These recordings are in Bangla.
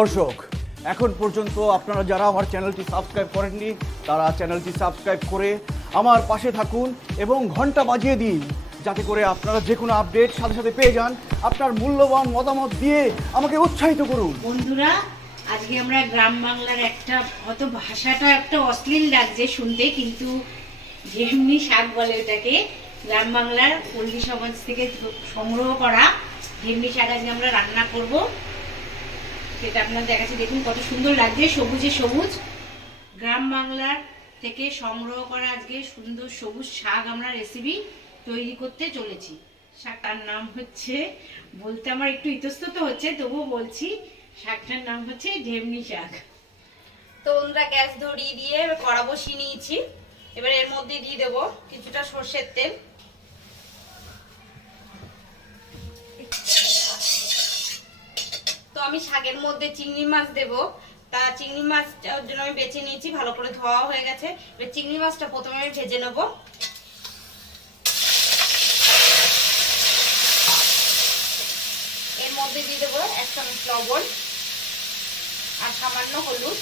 দর্শক, এখন পর্যন্ত আপনারা যারা আমার চ্যানেলটি সাবস্ক্রাইব করেননি তারা চ্যানেলটি সাবস্ক্রাইব করে আমার পাশে থাকুন এবং ঘন্টা বাজিয়ে দিন, যাতে করে আপনারা যে কোনো আপডেট সাথে সাথে পেয়ে যান। আপনার মূল্যবান মতামত দিয়ে আমাকে উৎসাহিত করুন। বন্ধুরা, আজকে আমরা গ্রাম বাংলার একটা হয়তো ভাষাটা একটা অশ্লীল লাগছে শুনতে, কিন্তু যেমনি শাক বলে ওটাকে, গ্রাম বাংলার পল্লী সমাজ থেকে সংগ্রহ করা যেমনি শাক আজকে আমরা রান্না করব। সেটা আপনার দেখাচ্ছি, দেখুন কত সুন্দর লাগছে, সবুজে সবুজ। গ্রাম বাংলার থেকে সংগ্রহ করা আজকে সুন্দর সবুজ শাক আমরা রেসিপি তৈরি করতে চলেছি। শাকটার নাম হচ্ছে, বলতে আমার একটু ইতস্তত হচ্ছে, তবুও বলছি, শাকটার নাম হচ্ছে ঢেমনি শাক। তো বন্ধুরা, গ্যাস ধরিয়ে দিয়ে কড়া বসিয়ে নিয়েছি। এবার এর মধ্যে দিয়ে দেবো কিছুটা সর্ষের তেল। তো আমি শাকের মধ্যে চিংড়ি মাছ দেবো। তা চিংড়ি মাছটার জন্য আমি বেছে নিয়েছি, ভালো করে ধোয়া হয়ে গেছে। এবার চিংড়ি মাছটা প্রথমে আমি ভেজে নেবো। এর মধ্যে দিয়ে দেবো 1 চামচ লবণ আর সামান্য হলুদ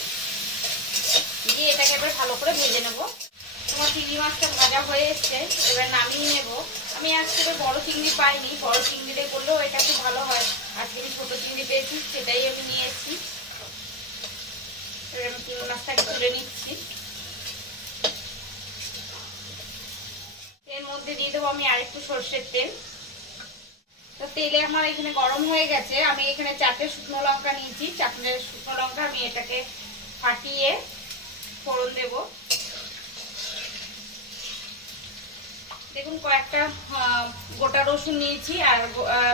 দিয়ে এটাকে এবার ভালো করে ভেজে নেবো। তোমার চিংড়ি মাছটা ভাজা হয়ে এসছে, এবার নামিয়ে নেব। আমি আজকে বড় চিংড়ি পাইনি, বড় চিংড়িতে করলেও এটা খুব ভালো হয়। আজকে আমি ছোট চিংড়ি পেয়েছি, সেটাই আমি নিয়ে এসেছি। এবার আমি চিংড়ি মাছটাকে তুলে নিচ্ছি। এর মধ্যে দিয়ে দেবো আমি আরেকটু সর্ষের তেল। তো তেলে আমার এখানে গরম হয়ে গেছে। আমি এখানে 4টে শুকনো লঙ্কা নিয়েছি। 4টে শুকনো লঙ্কা আমি এটাকে ফাটিয়ে ফোড়ন দেব। দেখুন কয়েকটা গোটা রসুন নিয়েছি আর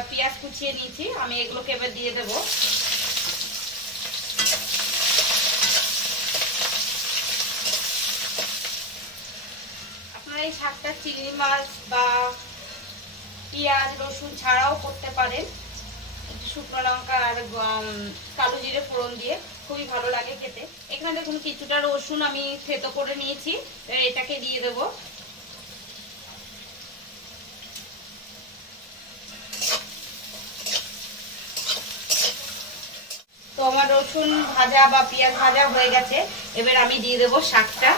পেঁয়াজ কুচিয়ে নিয়েছি, আমি এগুলোকে এবার দিয়ে দেব। আপনারা এই শাকটা চিংড়ি মাছ বা পেঁয়াজ রসুন ছাড়াও করতে পারেন, শুকনো লঙ্কা আর কালো জিরে ফোড়ন দিয়ে, খুবই ভালো লাগে খেতে। এখানে দেখুন কিছুটা রসুন আমি থেতো করে নিয়েছি, এটাকে দিয়ে দেব। তো আমার রসুন ভাজা বা পেঁয়াজ ভাজা হয়ে গেছে, এবার আমি দিয়ে দেব শাকটা।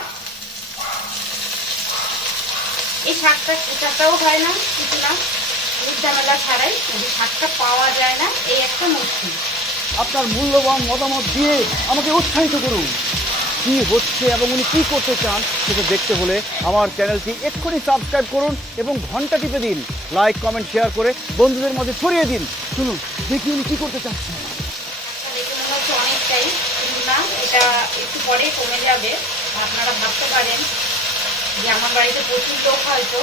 এই শাকটাও হয় না কিছু না, ঝামেলা ছাড়াই, কিন্তু শাকটা পাওয়া যায় না, এই একটা মুশকিল। আপনার মূল্যবান মতামত দিয়ে আমাকে উৎসাহিত করুন। কি হচ্ছে এবং উনি কি করতে চান সেটা দেখতে হলে আমার চ্যানেলটি এক্ষুনি সাবস্ক্রাইব করুন এবং ঘন্টা টিপে দিন। লাইক কমেন্ট শেয়ার করে বন্ধুদের মাঝে ছড়িয়ে দিন। শুনুন, দেখি উনি কি করতে চাচ্ছেন। দেখে মনে হচ্ছে অনেকটাই, কিন্তু না, এটা একটু পরে কমে যাবে। আপনারা ভাবতে পারেন যে আমার বাড়িতে প্রচুর লোক হয়তো,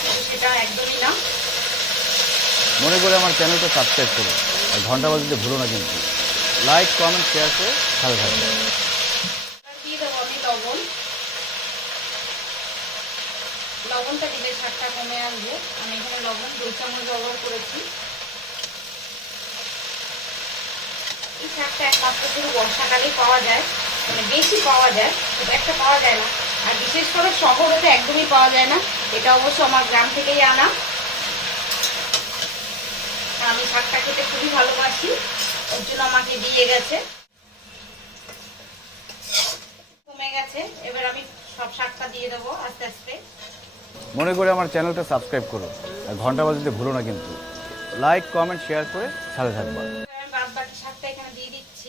কিন্তু সেটা একদমই না। মনে করে আমার চ্যানেলটা সাবস্ক্রাইব করুন আর ঘন্টা বাজতে ভুলো না, কিন্তু লাইক কমেন্ট শেয়ার করে ভালো থাকবেন। দিয়ে দেবো আমি লবণ। লবণটা দিলে শাকটা কমে আসবে। আমি এখানে লবণ 2 চামচ ব্যবহার করেছি। এই শাকটা একমাত্র শুধু বর্ষাকালেই পাওয়া যায়, মানে বেশি পাওয়া যায়, খুব একটা পাওয়া যায় না। আর বিশেষ করে শহরে তো একদমই পাওয়া যায় না। এটা অবশ্য আমার গ্রাম থেকেই আনা। আমি শাকটা খেতে খুবই ভালোবাসি, ওর জন্য আমাকে দিয়ে গেছে। কমে গেছে, এবার আমি সব শাকটা দিয়ে দেবো আস্তে আস্তে। মনে করে আমার চ্যানেলটা সাবস্ক্রাইব করুন আর ঘন্টা বাজতে ভুলো না, কিন্তু লাইক কমেন্ট শেয়ার করে সাথে থাকবেন। আমি বাদ বাকি শাকটা এখানে দিয়ে দিচ্ছি।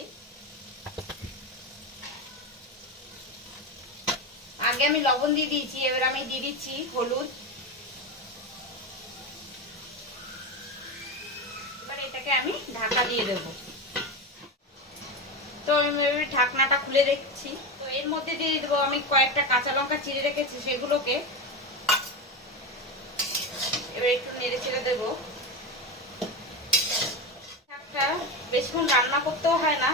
আগে আমি লবণ দিয়ে দিয়েছি, এবার আমি দিয়ে দিচ্ছি হলুদ। এবার এটাকে আমি ঢাকা দিয়ে দেবো। তো আমি ঢাকনাটা খুলে দেখছি। তো এর মধ্যে দিয়ে দেবো আমি কয়েকটা কাঁচা লঙ্কা চিড়ে রেখেছি, সেগুলোকে এবার একটু নেড়ে চেড়ে দেবো। শাকটা বেশিক্ষণ রান্না করতেও হয় না,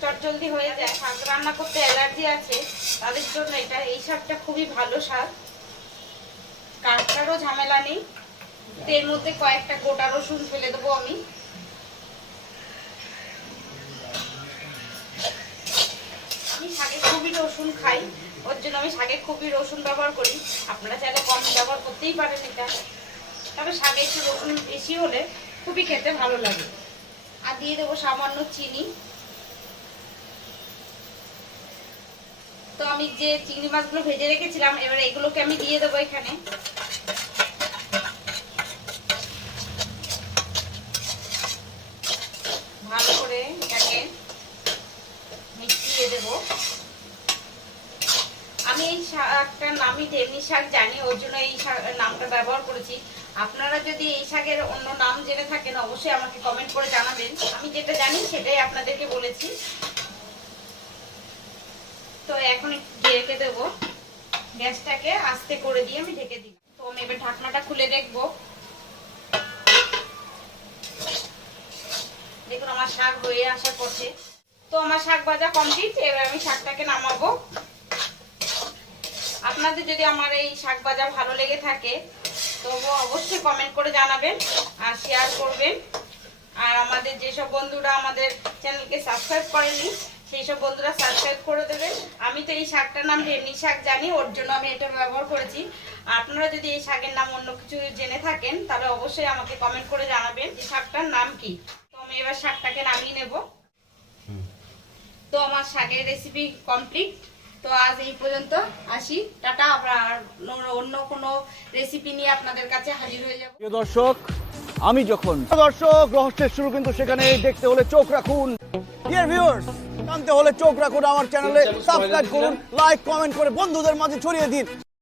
চটজলদি হয়ে যায়। শাক রান্না করতে অ্যালার্জি আছে তাদের জন্য এই শাকটা খুবই ভালো শাক, কাটারও ঝামেলা নেই। এর মধ্যে কয়েকটা গোটা রসুন ফেলে দেবো আমি। শাকে খুবই রসুন খাই, ওর জন্য আমি শাকে খুবই রসুন ব্যবহার করি। আপনারা চাইলে কম ব্যবহার করতেই পারেন এটা, তবে শাকে একটু রসুন বেশি হলে খুবই খেতে ভালো লাগে। আর দিয়ে দেবো সামান্য চিনি। তো আমি যে চিংড়ি মাছগুলো ভেজে রেখেছিলাম এবার এগুলোকে আমি দিয়ে দেবো এখানে। ভালো করে এটাকে মিশিয়ে দেব। আমি এই শাকটার নামই ঢেমনি শাক জানি, ওর জন্য এই নামটা ব্যবহার করেছি। আপনারা যদি এই শাকের অন্য নাম জেনে থাকেন অবশ্যই আমাকে কমেন্ট করে জানাবেন। আমি যেটা জানি সেটাই আপনাদেরকে বলেছি। তো এখন ঢেকে দেবো, গ্যাসটাকে আস্তে করে দিয়ে আমি ঢেকে দিই। তো আমি এবার ঢাকনাটা খুলে দেখবো। দেখুন আমার শাক হয়ে আসার পথে। তো আমার শাক ভাজা কমপ্লিট, এবার আমি শাকটাকে নামাবো। আপনাদের যদি আমার এই শাক ভাজা ভালো লেগে থাকে তো অবশ্যই কমেন্ট করে জানাবেন আর শেয়ার করবেন। আর আমাদের যেসব বন্ধুরা আমাদের চ্যানেলকে সাবস্ক্রাইব করেনি সেই সব বন্ধুরা সাবস্ক্রাইব করে দেবেন। আমি তো এই শাকটার নাম ঢেমনি শাক জানি, ওর জন্য আমি এটা ব্যবহার করেছি। আপনারা যদি এই শাকের নাম অন্য কিছু জেনে থাকেন তাহলে অবশ্যই আমাকে কমেন্ট করে জানাবেন এই শাকটার নাম কি। তো আমি এবার শাকটাকে নামিয়ে নেব। তো আমার শাকের রেসিপি কমপ্লিট। তো আজ এই পর্যন্ত, আসি, টাটা। আবার অন্য কোনো রেসিপি নিয়ে আপনাদের কাছে হাজির হয়ে যাব। প্রিয় দর্শক, আমি যখন দর্শক রহস্যের শুরু কিন্তু সেখানে দেখতে হলে চোখ রাখুন। ডিয়ার ভিউয়ার্স, জানতে হলে চোখ রাখুন আমার চ্যানেলে, সাবস্ক্রাইব করুন, লাইক কমেন্ট করে বন্ধুদের মাঝে ছড়িয়ে দিন।